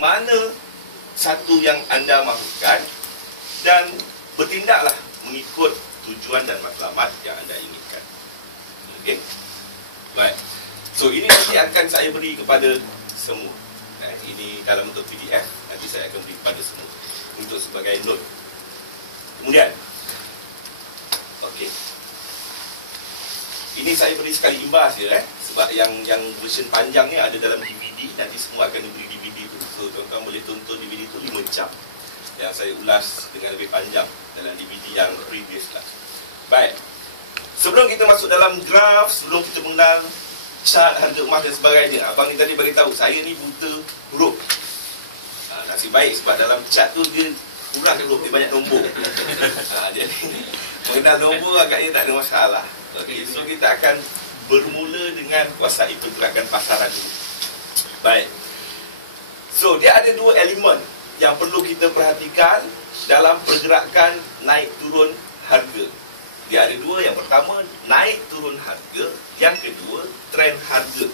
mana satu yang anda mahukan dan bertindaklah mengikut tujuan dan matlamat yang anda inginkan. Okey. Baik. So ini nanti akan saya beri kepada semua. Ini dalam bentuk PDF, nanti saya akan beri kepada semua untuk sebagai note. Kemudian, okey. Ini saya beri sekali imbas je sebab yang version panjang ni ada dalam DVD, nanti semua akan diberi DVD tu. So tuan-tuan boleh tonton DVD tu 5 jam. Yang saya ulas dengan lebih panjang dalam DVD yang previous lah. Baik. Sebelum kita masuk dalam graf, sebelum kita mengenal chart harga emas dan sebagainya, abang ni tadi bagi tahu saya ni buta huruf. Nasib baik sebab dalam chart tu dia kurang huruf, dia banyak nombor. Jadi mengenal nombor agaknya tak ada masalah. Okay, so kita akan bermula dengan kuasai pergerakan pasaran dulu. Baik. So dia ada dua elemen yang perlu kita perhatikan dalam pergerakan naik turun harga. Dia ada dua. Yang pertama, naik turun harga. Yang kedua, trend harga.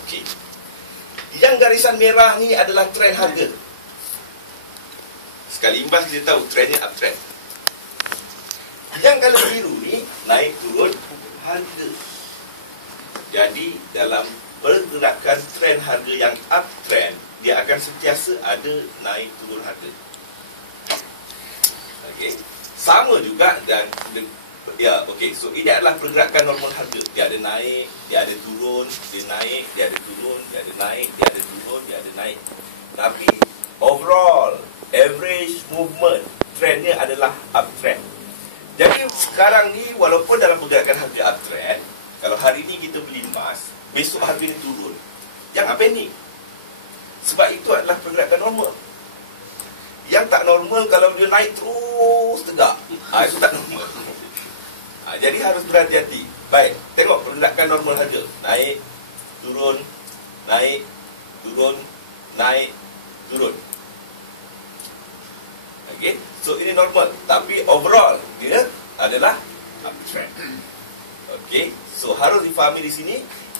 Okey. Yang garisan merah ni adalah trend harga. Sekali imbas kita tahu trendnya uptrend. Yang kalau biru ni naik turun harga. Jadi dalam pergerakan trend harga yang uptrend, dia akan sentiasa ada naik turun harga. Okey. Sama juga dan ya, okey. So ini adalah pergerakan normal harga. Dia ada naik, dia ada turun, dia naik, dia ada turun, dia ada naik, dia ada turun, dia ada naik. Tapi overall average movement trendnya adalah uptrend. Jadi sekarang ni walaupun dalam pergerakan harga uptrend, kalau hari ni kita beli emas, besok harga ni turun, jangan panik. Sebab itu adalah pergerakan normal. Yang tak normal kalau dia naik terus tegak, itu tak normal. Jadi harus berhati-hati. Baik, tengok pergerakan normal harga. Naik, turun, naik, turun, naik, turun. Okey, so ini normal. Tapi overall dia adalah uptrend. Okey, so harus difahami di sini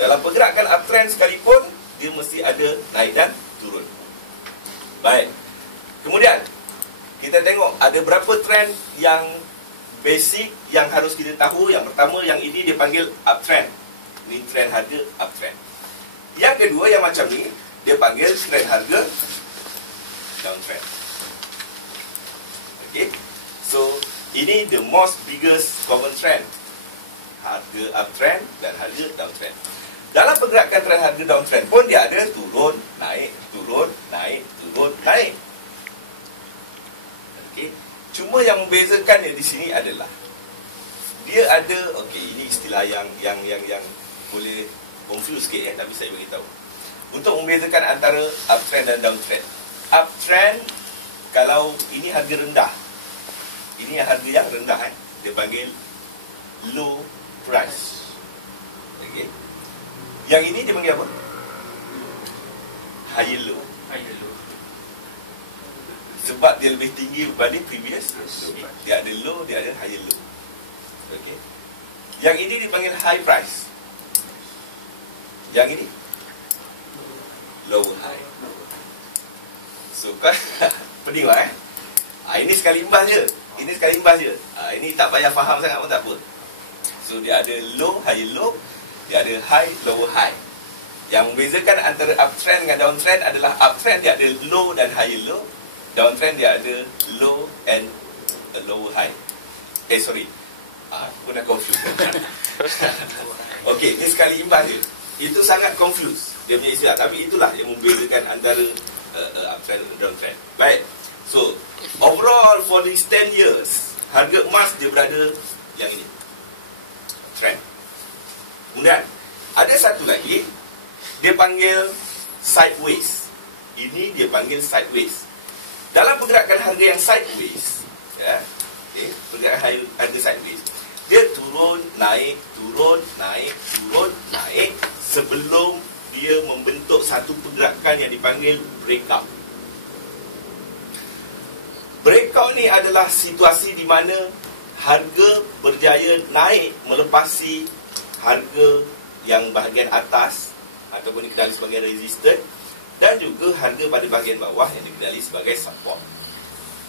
dalam pergerakan uptrend sekalipun dia mesti ada naik dan turun. Baik. Kemudian kita tengok ada berapa trend yang basic yang harus kita tahu. Yang pertama, yang ini dia panggil uptrend. Ini trend harga uptrend. Yang kedua yang macam ni dia panggil trend harga downtrend. Okay. So ini the most biggest common trend, harga uptrend dan harga downtrend. Dalam pergerakan trend harga downtrend pun dia ada turun, naik, turun, naik, turun, naik. Okay. Cuma yang membezakannya di sini adalah dia ada, okey, ini istilah yang boleh confuse sikit tapi saya beritahu. Untuk membezakan antara uptrend dan downtrend. Uptrend kalau ini harga rendah. Ini harga yang rendah dia panggil low price. Okey. Yang ini dia panggil apa? High low. Sebab dia lebih tinggi daripada previous. Dia ada low, dia ada high low. Okey. Yang ini dipanggil high price. Yang ini low high. So kan pening lah ini sekali imbas je. Ini sekali imbas je. Ini tak payah faham sangat pun tak apa. So dia ada low, high low. Dia ada high, low high. Yang membezakan antara uptrend dengan downtrend adalah uptrend dia ada low dan high low. Downtrend dia ada low and low high. Sorry. Aku nak confuse. Okey, ini sekali imbas je. Itu sangat confuse dia punya istilah. Tapi itulah yang membezakan antara uptrend dan downtrend. Baik. So, overall for these 10 years, harga emas dia berada yang ini. Trend. Kemudian, ada satu lagi, dia panggil sideways. Ini dia panggil sideways. Dalam pergerakan harga yang sideways, pergerakan harga sideways, dia turun, naik, turun, naik, turun, naik sebelum dia membentuk satu pergerakan yang dipanggil breakout. Breakout ni adalah situasi di mana harga berjaya naik melepasi harga yang bahagian atas ataupun dikenali sebagai resistance, dan juga harga pada bahagian bawah yang dikenali sebagai support.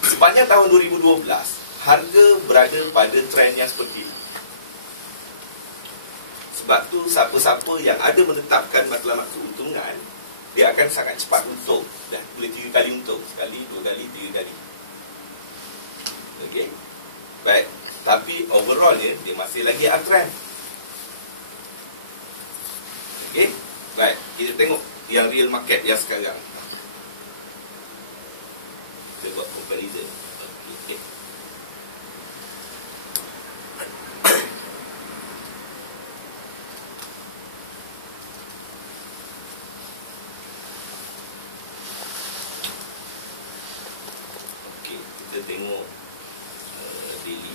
Sepanjang tahun 2012, harga berada pada trend yang seperti ini. Sebab tu siapa-siapa yang ada menetapkan matlamat keuntungan, dia akan sangat cepat untung. Dan boleh 3 kali untung. Sekali, 2 kali, 3 kali. Okey. Baik. Tapi overallnya dia masih lagi uptrend. Okey. Baik. Kita tengok yang real market yang sekarang. Kita buat comparison. Okey. Kita tengok daily.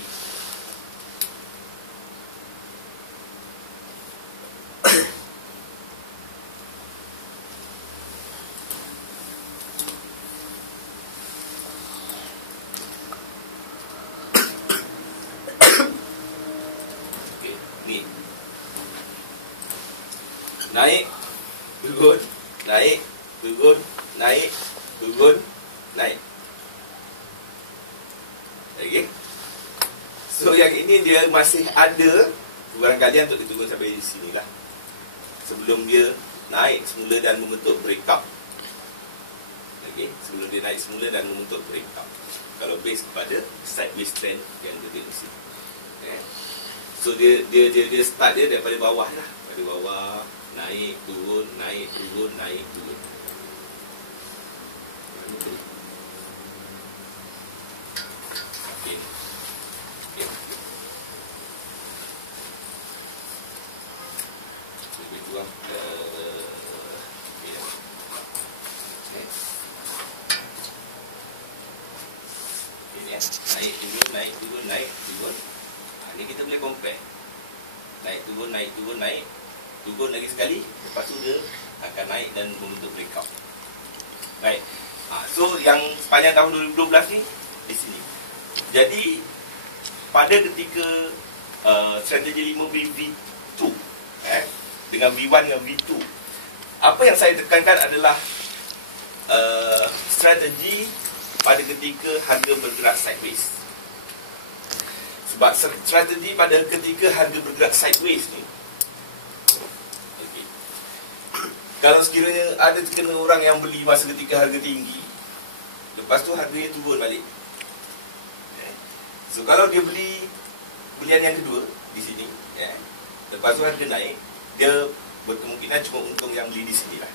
Okay, ni naik, turun, naik, turun, naik, turun, naik. Okay. So yang ini dia masih ada barangkali untuk ditunggu sampai di sini lah, sebelum dia naik semula dan membentuk breakout. Okay. Sebelum dia naik semula dan membentuk breakout, kalau base kepada sideways trend yang dia di sini. Okay. So dia start dia daripada bawah lah, pada bawah, naik, turun, naik, turun, naik, turun. Naik, turun, naik, turun, naik, turun. Ini kita boleh compare. Naik, turun, naik, turun, naik. Turun lagi sekali. Lepas tu dia akan naik dan membentuk breakout. Baik. So yang sepanjang tahun 2012 ni di sini. Jadi pada ketika strategi 5 V2 dengan V1 dengan V2, apa yang saya tekankan adalah strategi pada ketika harga bergerak sideways. Sebab strategi pada ketika harga bergerak sideways ni, okay, kalau sekiranya ada kena orang yang beli masa ketika harga tinggi, lepas tu harganya turun balik. So kalau dia beli belian yang kedua di sini, lepas tu harga naik, dia berkemungkinan cuma untung yang beli di sini lah.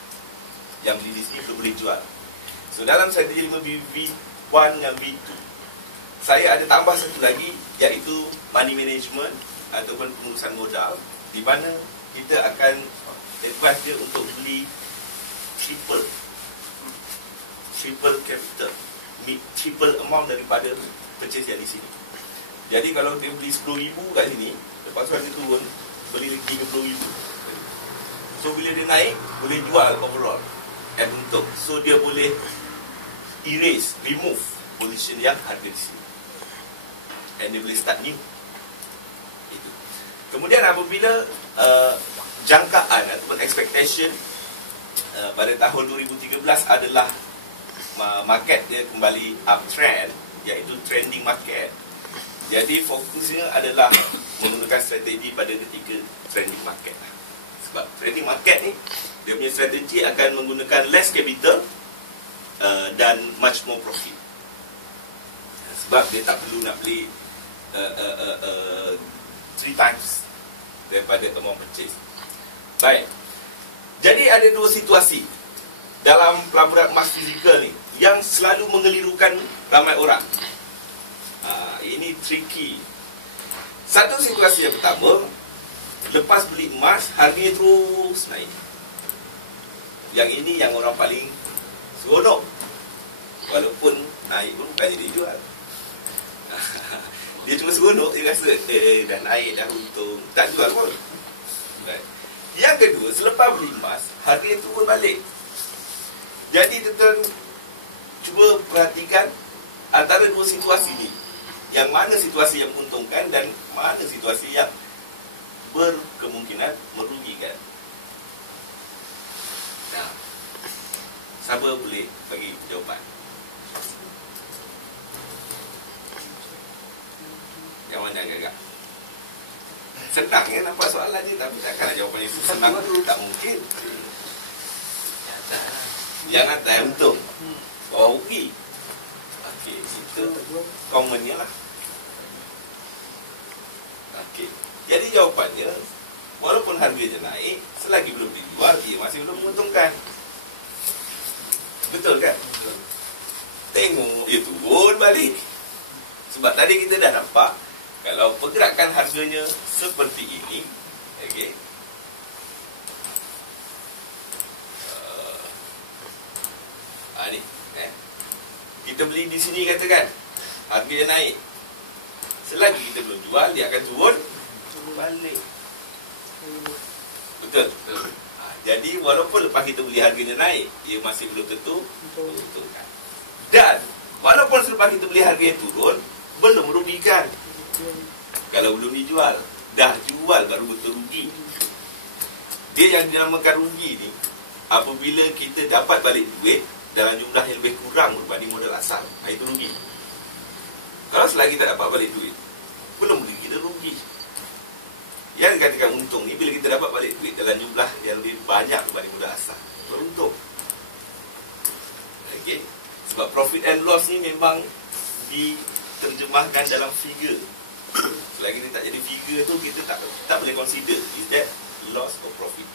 Yang beli di sini belum boleh jual. So dalam strategi 5 V1 dan V2, saya ada tambah satu lagi, iaitu money management ataupun pengurusan modal, di mana kita akan advise dia untuk beli triple capital, triple amount daripada purchase yang di sini. Jadi kalau dia beli 10,000 kat sini, lepas tu harga turun, beli 30,000. So bila dia naik, boleh jual overall and untung. So dia boleh remove position yang ada di sini, and dia boleh start new. Itu. Kemudian apabila jangkaan ataupun expectation pada tahun 2013 adalah market dia kembali uptrend, iaitu trending market. Jadi fokusnya adalah menggunakan strategi pada ketika trending market. Sebab trending market ni, dia punya strategi akan menggunakan less capital dan much more profit. Sebab dia tak perlu nak beli 3 times daripada amount purchase. Baik. Jadi ada dua situasi dalam pelaburan emas fizikal ni yang selalu mengelirukan ramai orang. Ini tricky. Satu situasi yang pertama, lepas beli emas, harganya terus naik. Yang ini yang orang paling seronok. Walaupun naik pun bukannya dia jual. Dia cuma seronok, dia rasa dah naik, dah untung, tak jual pun. Yang kedua, selepas beli emas, harganya turun balik. Jadi tuan-tuan cuba perhatikan antara dua situasi ni, yang mana situasi yang menguntungkan dan mana situasi yang berkemungkinan merugikan. Siapa boleh bagi jawapan? Yang mana agak-agak? Senang ya nampak soalan je, tapi takkanlah jawapan itu senang tu, tak mungkin. Yang atas untung, bawah rugi. Okey, itu commonnya lah. Okey, jadi jawapannya, walaupun harganya naik, selagi belum dijual, ia masih belum menguntungkan. Betul kan? Tengok, ia turun balik. Sebab tadi kita dah nampak, kalau pergerakan harganya seperti ini, okey, ni, kita beli di sini katakan, harganya naik. Selagi kita belum jual, dia akan turun balik. Betul? Jadi walaupun lepas kita beli harganya naik, ia masih belum tentu menguntungkan. Dan walaupun selepas kita beli harganya turun, belum merugikan. Kalau belum dijual, dah jual baru betul rugi. Dia yang dinamakan rugi ni, apabila kita dapat balik duit dalam jumlah yang lebih kurang berbanding modal asal, itu rugi. Kalau selagi tak dapat balik duit, belum lagi kita rugi. Yang dikatakan untung ni, bila kita dapat balik duit dalam jumlah yang lebih banyak berbanding modal asal, beruntung. Okay? Sebab profit and loss ni memang diterjemahkan dalam figure. Selagi dia tak jadi figure tu, kita tak boleh consider is that loss or profit.